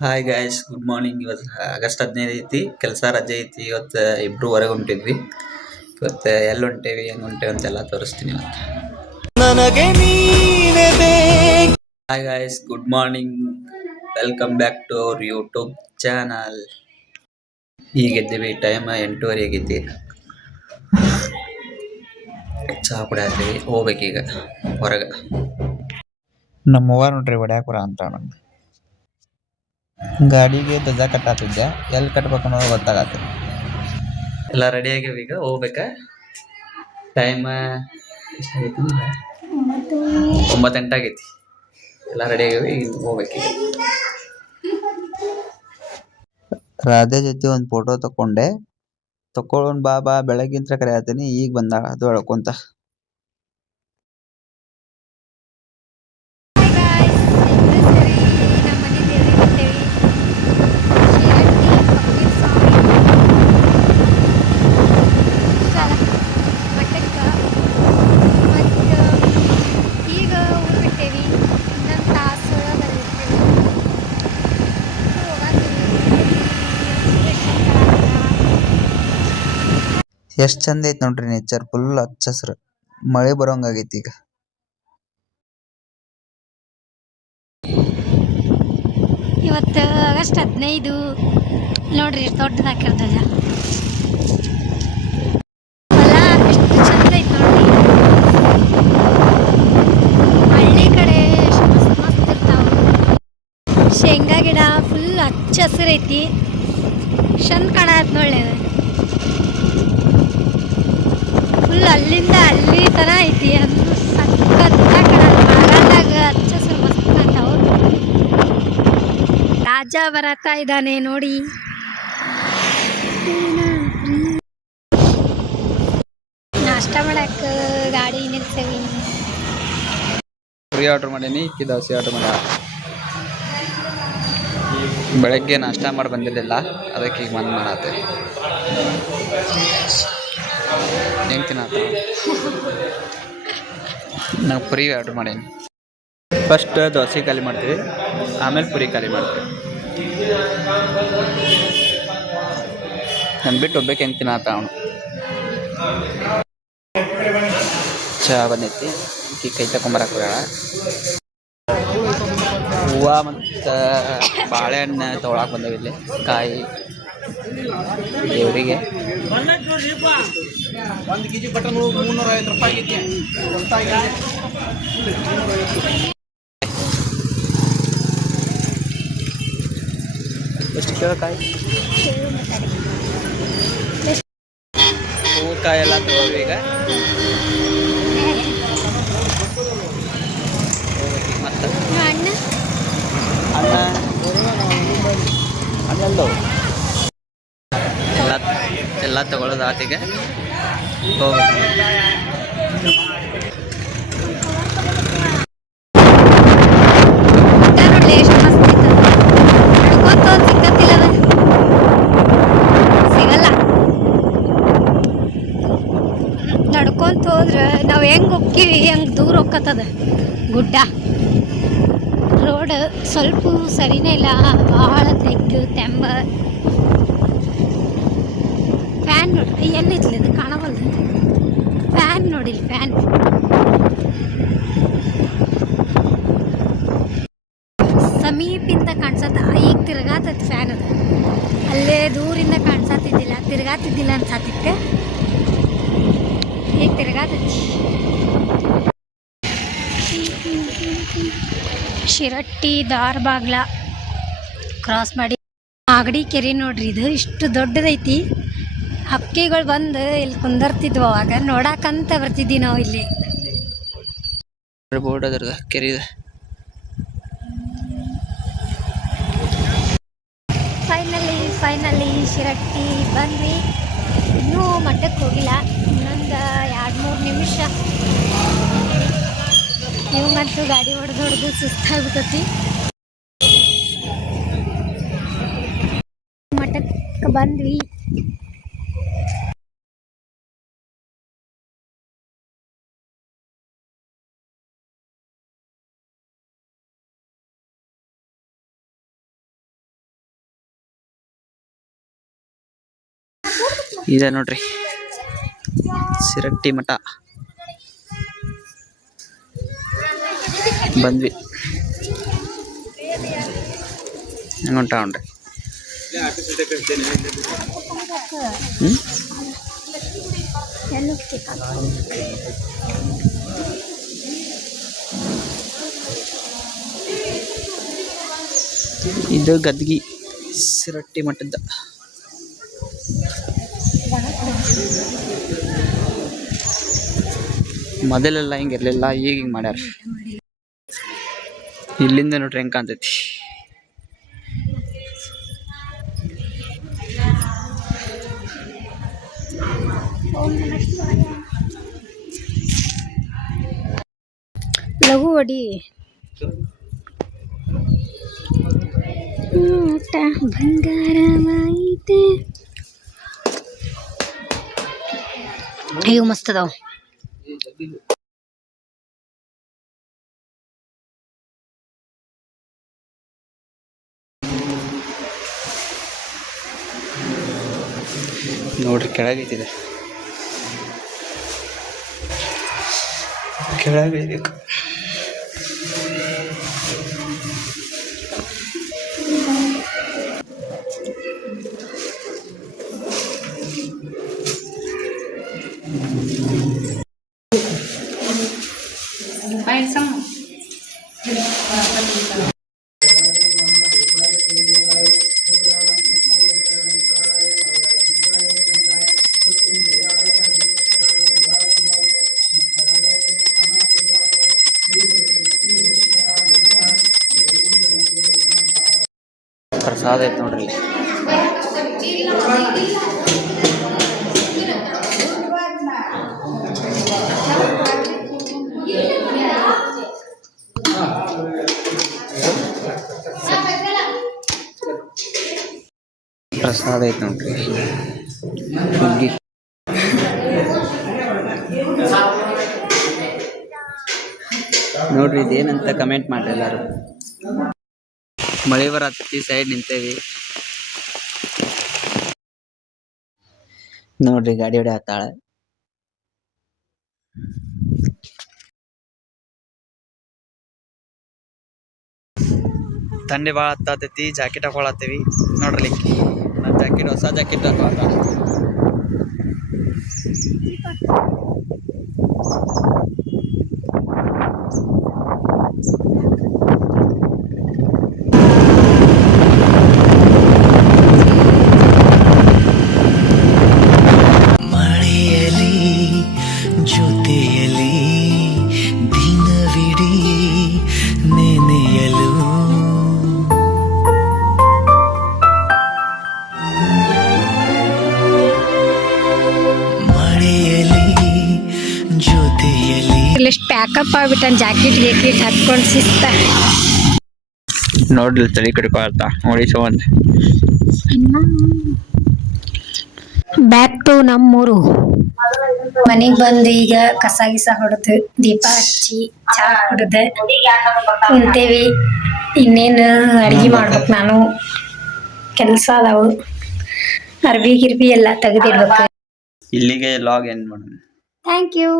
Hi guys good morning ಇವತ್ತು August ಹದಿನೈದು ಐತಿ. ಕೆಲಸ ರಜೆ ಐತಿ. ಇವತ್ತು ಇಬ್ರು ಹೊರಗೆ ಹೊಂಟಿದ್ವಿ. ಇವತ್ತು ಎಲ್ಲಿ ಹೊಂಟೇವಿ ಹೆಂಗ್ ಹೊಂಟೇವಿ ಅಂತೆಲ್ಲ ತೋರಿಸ್ತೀನಿ ಇವತ್ತು. Hi guys good morning welcome back to our YouTube channel ಈಗ ಎದ್ದೀವಿ ಟೈಮ್ ಎಂಟೂವರೆ ಆಗೈತಿ. ಚಹಾ ಕುಡಿಯತ್ತೀವಿ ಹೋಗ್ಬೇಕೀಗ ಹೊರಗೆ. ನಮ್ಮವ್ವ ನೋಡ್ರಿ ಹೊಡ್ಯಾಕ ಬರ ಅಂತ ನಂಗೆ. ಗಾಡಿಗೆ ಧ್ವಜ ಕಟ್ಟಾತಿದ್ದೆ ಎಲ್ಲಿ ಕಟ್ಬೇಕು ಅನ್ನೋದು ಗೊತ್ತಾಗತ್ತ ಎಲ್ಲ ರೆಡಿ ಆಗ್ಯಾವ ಈಗ ಹೋಗ್ಬೇಕಾ? ಟೈಮ್ ಎಷ್ಟಾಗೈತಿ ಒಂಬತ್ತು ಎಂಟಾಗೈತಿ ಎಲ್ಲ ರೆಡಿ ಆಗ್ಯಾವ ಈಗ ಹೋಗ್ಬೇಕೀಗ ರಾಧೆ ಜೊತೆ ಒಂದು ಫೋಟೋ ತಕೊಂಡೆ. ತಕೊಳ್ಳೋಣ ಬಾ ಬಾ ಬೆಳಗ್ಗಿಂತ್ರ ಕರೆಯತ್ತೀನಿ ಈಗ ಬಂದಾಳ ಅದು ಹೇಳ್ಕೊಂತ. ಎಷ್ಟ್ ಚಂದ ಐತ್ ನೋಡ್ರಿ ನೇಚರ್ ಫುಲ್ ಹಚ್ಚ ಹಸ್ರು. ಮಳೆ ಆಗೈತ್ ಈಗ. ಇವತ್ತು ಆಗಸ್ಟ್ ಹದಿನೈದು. ನೋಡ್ರಿ ದೊಡ್ಡದು ಹಾಕ್ಯಾರ ಧ್ವಜ ಎಷ್ಟು ಚಂದ ನೋಡ್ರಿ. ಹಳ್ಳಿ ಕಡೆ ಶೇಂಗಾ ಗಿಡ ಫುಲ್ ಹಚ್ಚ ಹಸಿರೈತಿ ಐತಿ. ಚಂದ ನೋಡ್ರಿ ಅದು ಫುಲ್ ಅಲ್ಲಿಂದ ಅಲ್ಲಿ ತರ ಐತಿ ಅದು ಸಖತ್ ಮಳೆಗಾಲದಾಗ ಹಚ್ಚ ರಾಜ ಬರತಾ ಇದ್ದಾನೆ ನೋಡಿ. ನಾಷ್ಟ ಮಾಡಕ್ ಗಾಡಿ ನಿಲ್ಸೇವಿ. ಫ್ರೀ ಆರ್ಡರ್ ಮಾಡೀನಿ. ಇಕ್ಕಿ ದೋಸೆ ಆರ್ಡರ್ ಮಾಡ. ಬೆಳಗ್ಗೆ ನಾಷ್ಟ ಮಾಡಿ ಬಂದಿರಲಿಲ್ಲ. ಅದಕ್ಕೆ ಈಗ ಬಂದ್ ಮಾಡತ್ತೆ ಹೆಂಗ್ ತಿನ್ನತ್ತ ನಾವು ಪುರಿ ಆರ್ಡ್ರ್ ಮಾಡೀನಿ ಫಸ್ಟ್ ದೋಸೆ ಖಾಲಿ ಮಾಡ್ತೀವಿ ಆಮೇಲೆ ಪುರಿ ಖಾಲಿ ಮಾಡ್ತೀವಿ. ನಾನು ಬಿಟ್ಟು ಒಬ್ಬಕ್ಕೆ ಹೆಂಗೆ ತಿನ್ನತ್ತ ಅವನು. ಚಹಾ ಬಂದೈತಿ ಈಕಿ ಕೈ ತಕೊಂಬರಕ್ಕೆ ಹೋಗ್ಯಾಳ. ಹೂವ ಮತ್ತು ಬಾಳೆಹಣ್ಣು ತೊಗೊಳಕ್ಕೆ ಬಂದೇವಿ ಇಲ್ಲಿ ಕಾಯಿ ದೇವರಿಗೆ. ಒಂದು ಕೆಜಿ ಬಟನ್ ಮುನ್ನೂರ ಐವತ್ತು ರೂಪಾಯಿ ಆಗೈತಿ ಎಷ್ಟು ಕಿಲೋ ಕಾಯಿ ಹೂವು ಕಾಯಿ ಎಲ್ಲ ತಗೊಂಡ್ವಿ ಈಗ ಹೋಗ್ಬೇಕೀಗ ಮತ್ತೆ ಅಣ್ಣ ಅನ್ನ ಅನ್ನಲ್ಲೋ ಎಲ್ಲ ಎಲ್ಲ ತಗೊಳ್ಳೋದು ಆತಿಗೆ. ಹೋಗ್ಬೇಕು ನಡ್ಕೊಂತ ಹೋದ್ರೆ ನಾವ್ ಹೆಂಗ್ ಹೋಗ್ತೀವಿ ಹೆಂಗ್ ದೂರ ಹೋಗ್ಕತ್ತದ ಗುಡ್ಡ. ರೋಡ್ ಸ್ವಲ್ಪ ಸರಿನೇ ಇಲ್ಲ ಬಹಳ ತೆಗ್ಗು ತೆಂಬ. ಫ್ಯಾನ್ ನೋಡಿ ಎಲ್ಲಿತ್ಲಿ ಅದು ಕಾಣವಲ್ದು ಫ್ಯಾನ್ ನೋಡಿಲ್ ಫ್ಯಾನ್ ಸಮೀಪಿಂದ ಕಾಣಿಸತ್ತ ಈಗ ತಿರ್ಗಾತತ್ ಫ್ಯಾನ್ ಅದು. ಅಲ್ಲೇ ದೂರಿಂದ ಕಾಣಿಸತ್ತಿದ್ದಿಲ್ಲ, ತಿರ್ಗಾತಿದ್ದಿಲ್ಲ ಅನ್ಸತ್ತಿತ್ತೆ. ಈಗ ತಿರ್ಗಾತೈತಿ. ಶಿರಟ್ಟಿ, ದಾರ್ಬಾಗ್ಲ. ಕ್ರಾಸ್ ಮಾಡಿ. ಮಾಗಡಿ ಕೆರೆ ನೋಡ್ರಿ, ಇದು ಇಷ್ಟು ದೊಡ್ಡದೈತಿ. ಹಕ್ಕಿಗಳು ಬಂದು ಇಲ್ಲಿ ಕುಂದರ್ತಿದ್ವು ಅವಾಗ. ನೋಡಕ್ಕಂತ ಬರ್ತಿದ್ವಿ ನಾವು ಇಲ್ಲಿ. ಬೋರ್ಡ್ ಅದ್ರದ ಕೆರಿದ ಫೈನಲಿ ಫೈನಲಿ ಶಿರಟ್ಟಿ ಬಂದ್ವಿ. ಇನ್ನೂ ಮಠಕ್ಕೆ ಹೋಗಿಲ್ಲ. ಇನ್ನೊಂದು ಎರಡು ಮೂರು ನಿಮಿಷ. ಇವಂಗಂತೂ ಗಾಡಿ ಹೊಡೆದು ಹೊಡೆದು ಸುಸ್ತಾಗ್ಬಿಟ್ಟತಿ ಮಠಕ್ಕೆ ಬಂದ್ವಿ. ಇದೆ ನೋಡ್ರಿ. ಸಿರಟ್ಟಿ ಮಠ. ಬಂದ್ವಿ. ಹೊಂಟಾವನ್ರಿ ಇದು ಗದ್ಗಿ ಸಿರಟ್ಟಿ ಮಠದ. ಮೊದಲೆಲ್ಲ ಹಿಂಗಿರ್ಲಿಲ್ಲ ಈಗ ಹಿಂಗೆ ಮಾಡ್ಯಾರ. ಇಲ್ಲಿಂದ ನೋಡ್ರಿ ಹೆಂಗೆ ಕಾಣ್ತೈತಿ ಲಘು ಅಡಿ ಬಂಗಾರ ಬಂಗಾರವಾಯಿತೆ. ಅಯ್ಯೋ ಮಸ್ತ್ ಅದಾವ. ನೋಡ್ರಿ ಕೆಳಗೈತಿದೆ. ಕೆಳಗಿಳಿಬೇಕು ಪ್ರಸಾದ ಐತೆ ನೋಡ್ರಿ. ಪ್ರಸಾದ ಐತೆ ನೋಡ್ರಿ. ನೋಡ್ರಿ ಇದೇನಂತ ಕಮೆಂಟ್ ಮಾಡ್ರಿ ಎಲ್ಲಾರು. ಮಳೆ ಬರತ್ತಿ ಸೈಡ್ ನಿಂತೇವಿ. ನೋಡ್ರಿ, ಗಾಡಿ ಹೊಡೆ ಹತ್ತಾಳ ಥಂಡಿ ಭಾಳ ಹತ್ತತೈತಿ, ಜಾಕೆಟ್ ಹಾಕೊಳತ್ತೀವಿ. ನೋಡ್ರಿ ಜಾಕೆಟ್, ಹೊಸ ಜಾಕೆಟ್ ಹಾಕೊಳತ್ತ ಪ್ಯಾಕಪ್ ಆಗ್ಬಿಟ್ಟಾನ ಜಾಕೆಟ್ ಗೇಕೆಟ್ ಹಾಕೊಂಡು ಸಿಸ್ತ ನೋಡ್ಲಿ ತಲೆ ಕಡ್ಕೊಳತ್ತ ನೋಡಿ ಒಂದು ಬ್ಯಾಕ್ ಟು ನಮ್ಮೂರು. ಮನೆಗ್ ಬಂದು ಈಗ ಕಸ ಗಿಸ ಹೊಡೆದು ದೀಪ ಹಚ್ಚಿ ಚಾ ಹೊಡೆದೆ ಕುಂತೇವಿ. ಇನ್ನೇನು ಅಡ್ಗೆ ಮಾಡ್ಬೇಕು ನಾನು. ಕೆಲಸ ಅದಾವು. ಅರ್ಬಿ ಗಿರ್ಬಿ ಎಲ್ಲ ತೆಗೆದಿಡ್ಬೇಕು. ಇಲ್ಲಿಗೆ ಲಾಗ್ ಎಂಡ್ ಮಾಡೋಣ. Thank you